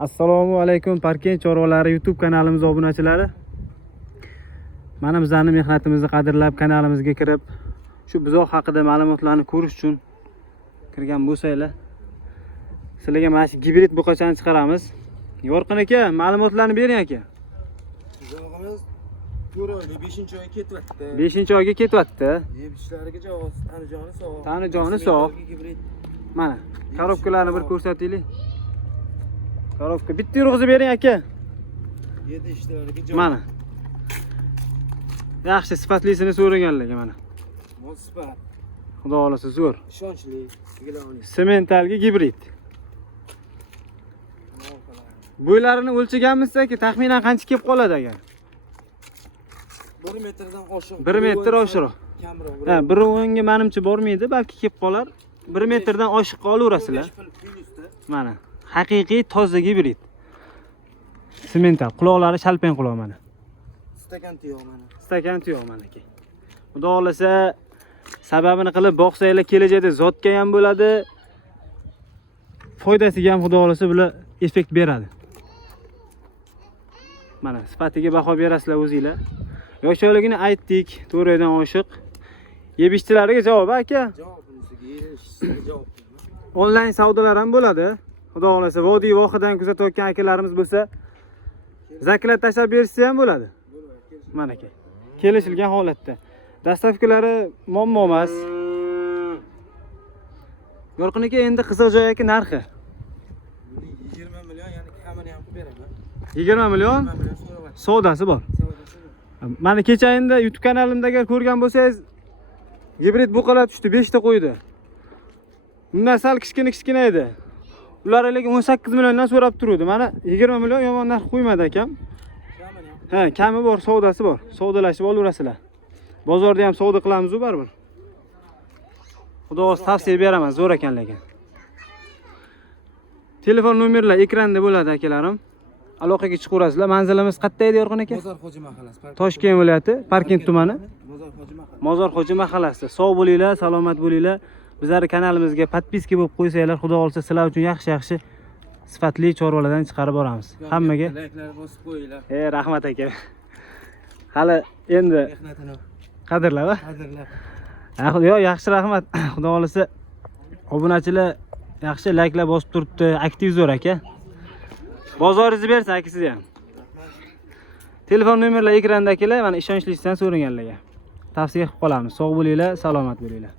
Assalomu alaykum Parkent chorvalari YouTube kanalimiz obunachilari. Mana bizning mehnatimizni qadrlab kanalimizga kirib, shu buzoq haqida ma'lumotlarni ko'rish uchun kirgan bo'lsanglar, sizlarga mana shu gibrid buqachani chiqaramiz. Yorqin aka, ma'lumotlarni bering aka. Buzog'imiz 5-oyga ketyapti. 5-oyga ketyapti. Yeb-ichishlariga javob, tanijoni sog'. Tanijoni sog'. Mana, korobkalarni bir ko'rsataylik. Korobka bitta urg'izib bering aka. 7 ishlarga javob. Mana. Yaxshi sifatlisini so'raganlarga mana. Mol sifat. Xudo xolasa zo'r. Ishonchli, gilovli. Sementalga gibrid. Bo'ylarini o'lchaganmizki, taxminan qancha kelib qoladi agar? 1 metrdan oshiq. 1 metr oshiq. Kamroq. Ha, 1.10 ga menimcha bormaydi, balki kelib qolar. 1 metrdan oshiq qolaverasizlar. Mana, haqiqiy toza gibrid. Semental, quloqlari shalpang quloq mana. Stakan tuyoq mana. Stakan tuyoq mana aka. Xudo xolasa sababini qilib boqsanglar kelajakda zotga ham bo'ladi. Foydasiga ham xudo xolasa bular effekt beradi. Mana sifatiga baho berasizlar o'zingizlar. Yoshligini aytdik, 4 oydan oshiq. Yeb-ichchilariga javob aka. Javobimizga javob. Onlayn savdolar ham bo'ladi. Xudo xolasa vodiy vohidan kuzatayotgan akalarimiz bo'lsa, zaklat tashlab berishsa ham bo'ladi. Mana aka. Kelishilgan holatda. Dastavkalari muammo emas. Yorqin aka, endi Qiziqjoy aka narxi 20 million, ya'ni kamini ham qilib beraman. 20 million savdosi bor. Mana kecha endi YouTube kanalimda agar ko'rgan bo'lsangiz, gibrid buqalar tushdi, 5 ta qo'ydi. Bundan sal kichkina edi. Ular lekin 18 milliondan so'rab turdi. Mana 20 million yomon narx qo'ymadi akam. Ha, kami bor, savdosi bor. Savdolashib olaverasizlar. Bozorda ham savdo qilamiz-ku baribir. Xudo o'zi tavsiya beraman, zo'r ekan lekin. Telefon nomerlar ekranda bo'ladi akalarim. Aloqaga chiqaverasizlar. Manzilimiz qayerda edi Yorqin aka? Mozorxo'ja mahallasi. Toshkent viloyati, Parkent tumani. Mozorxo'ja mahallasi. Mozorxo'ja mahallasi. Sog' bo'linglar, salomat bo'linglar. Bizning kanalimizga podpiska bo'lib qo'ysanglar, xudo xolsa sizlar uchun yaxshi sifatli chorvalardan chiqarib boramiz. Hammaga Like bosib qo'yinglar. Rahmat aka. Hali endi Mehnatini qadrlab. qadrlab. Yo, yaxshi rahmat. Xudo xolasa obunachilar yaxshi like'lar bosib turibdi. Aktiv zo'r aka. Bozoringizni bersin akasiga ham. Telefon nomerlar ekranda akalar, mana ishonchlisan so'raganlarga. Tavsiya qilib qolamiz. Sog' bo'linglar, salomat bo'linglar.